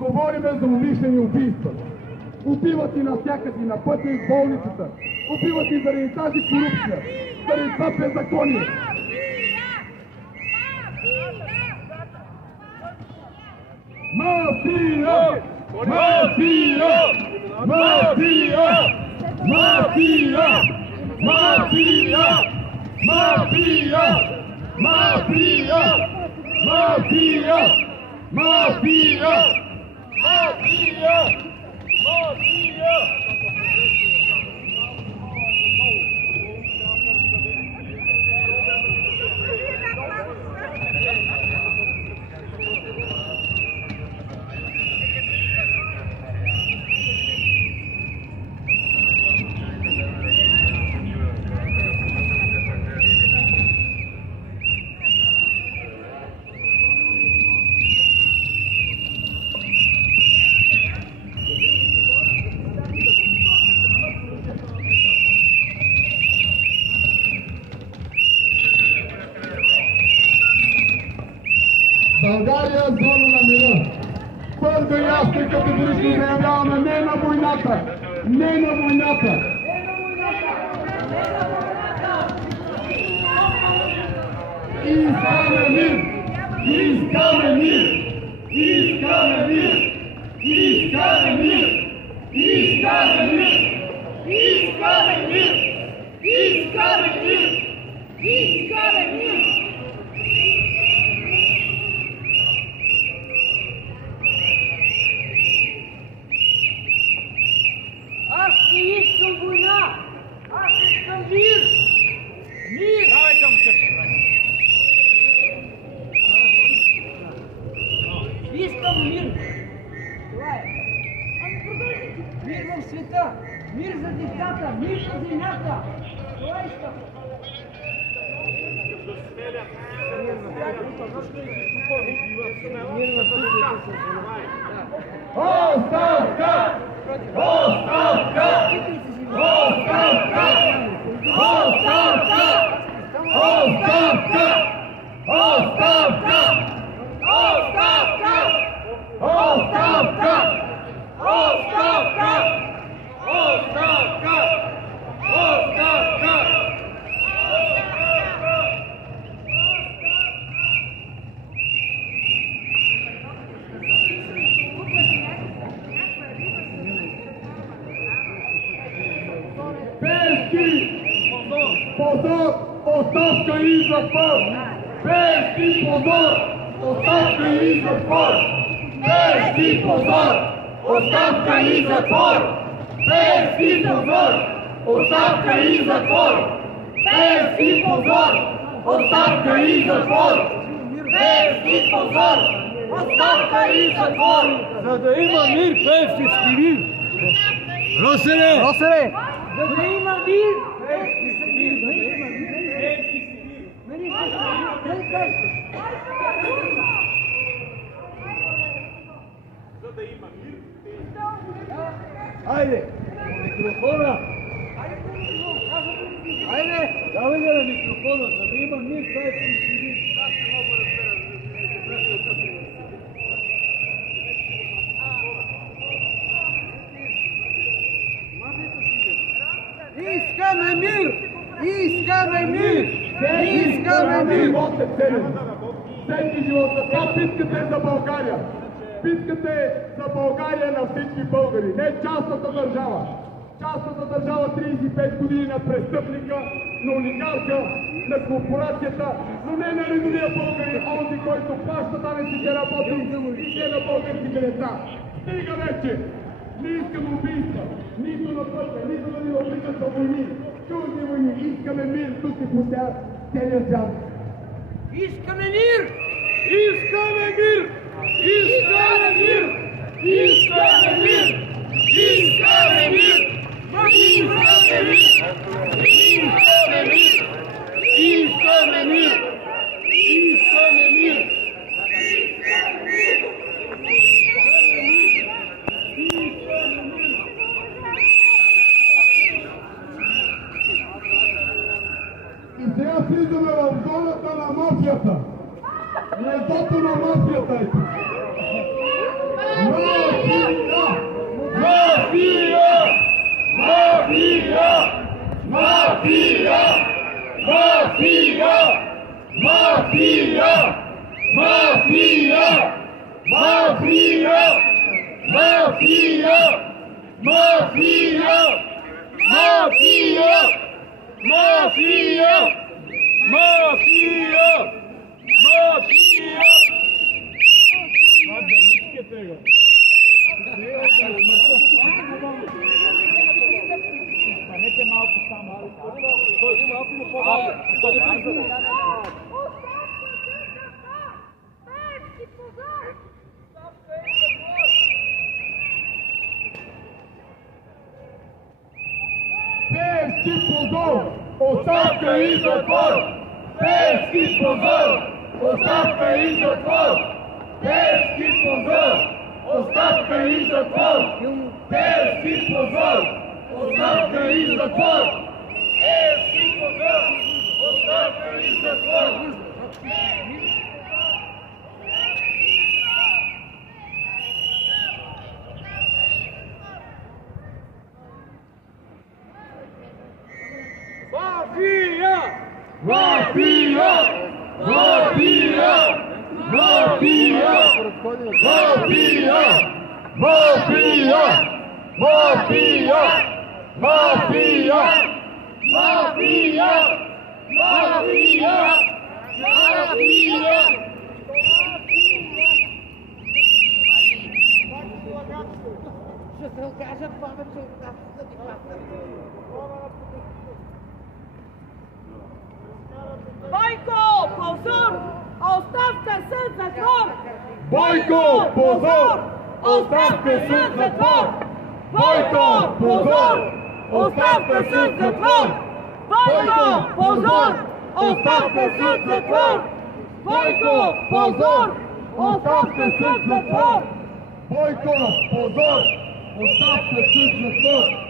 Говориме за умишлени убийства. Убиват и навсякъде, на пътя и в болницата. Убиват и заради тази корупция, заради това беззаконие. Мафия! Мафия! Мафия! Мафия! Мафия! Мафия! Мафия! Мафия! Мафия! Мафия! Мафия! България е зона на мира. Твърдо и ясно и категорично заявяваме не на войната! Не на войната! Искаме мир! Искаме мир! Искаме мир! Искаме мир! Искаме мир! Искаме мир! Искаме мир! Искаме мир! Аз не искам война! Аз искам мир! Мир! Давай към чепка! Искам мир! Това е! Мир в света! Мир за децата! Мир за земята! Това искам! Оставка! Оставка! Оставка! Оставка! Оставка! Оставка! Оставка! Оставка! Оставка! Оставка! Оставка! Позор! Оставка и затвор! Бежки позор! Оставка и затвор! Бежки позор! Оставка и затвор! Бежки позор! Оставка и затвор! Бежки позор! Оставка и затвор! Бежки позор! Оставка и затвор! За да има мир, Певски скиви! Росере! Росере! За да има мир! Айде! Микрофона! Айде! Давай на микрофона, за да има мир, Певски скиви! Искаме мир! Искаме мир! Искаме мир! Всеки живот! Това битката е за България! Битката е за България на всички българи, не частната държава! Частната държава 35 години на престъпника, на олигарха, на корпорацията, но не на редовия българин, онзи, който плаща данъците, работи и те на българските деца. Стига вече! Не искаме убийства, нито на пътя, нито да ни обличат за войни, чужди войни, искаме мир тук и по целия свят. Искаме мир! Искаме мир! Искаме мир! Искаме мир! Искаме мир! Искаме мир! Искаме мир! Искаме мир! Искаме мир! И сега влизаме в зоната на мафията. Летото на мафията е тук. Мафия! Мафия! Мафия! Мафия! Мафия! Мафия! Мафия! Мафия! Мафия! Станете малко само. Малко му по-малко. Пеевски позор! Оставка и затвор! Пеевски позор! Оставка и затвор! Пеевски позор! Оставка и затвор! Пеевски позор! Оставка и затвор! Пеевски позор! Оставка и затвор! Мафия! Мафия! Мафия! Мафия! Мафия! Мафия! Мафия! Мафия! Мафия! Мафия! Мафия! Ще се окажат повече от нас за дебата. Бойко, позор! Оставка, съд, затвор! Бойко, позор! Оставка, съд, затвор! Бойко, позор! Оставка, съд, затвор! Бойко, позор! Оставка, съд, затвор! Бойко, позор! Оставка, съд, затвор! Бойко, позор! Оставка, съд, затвор!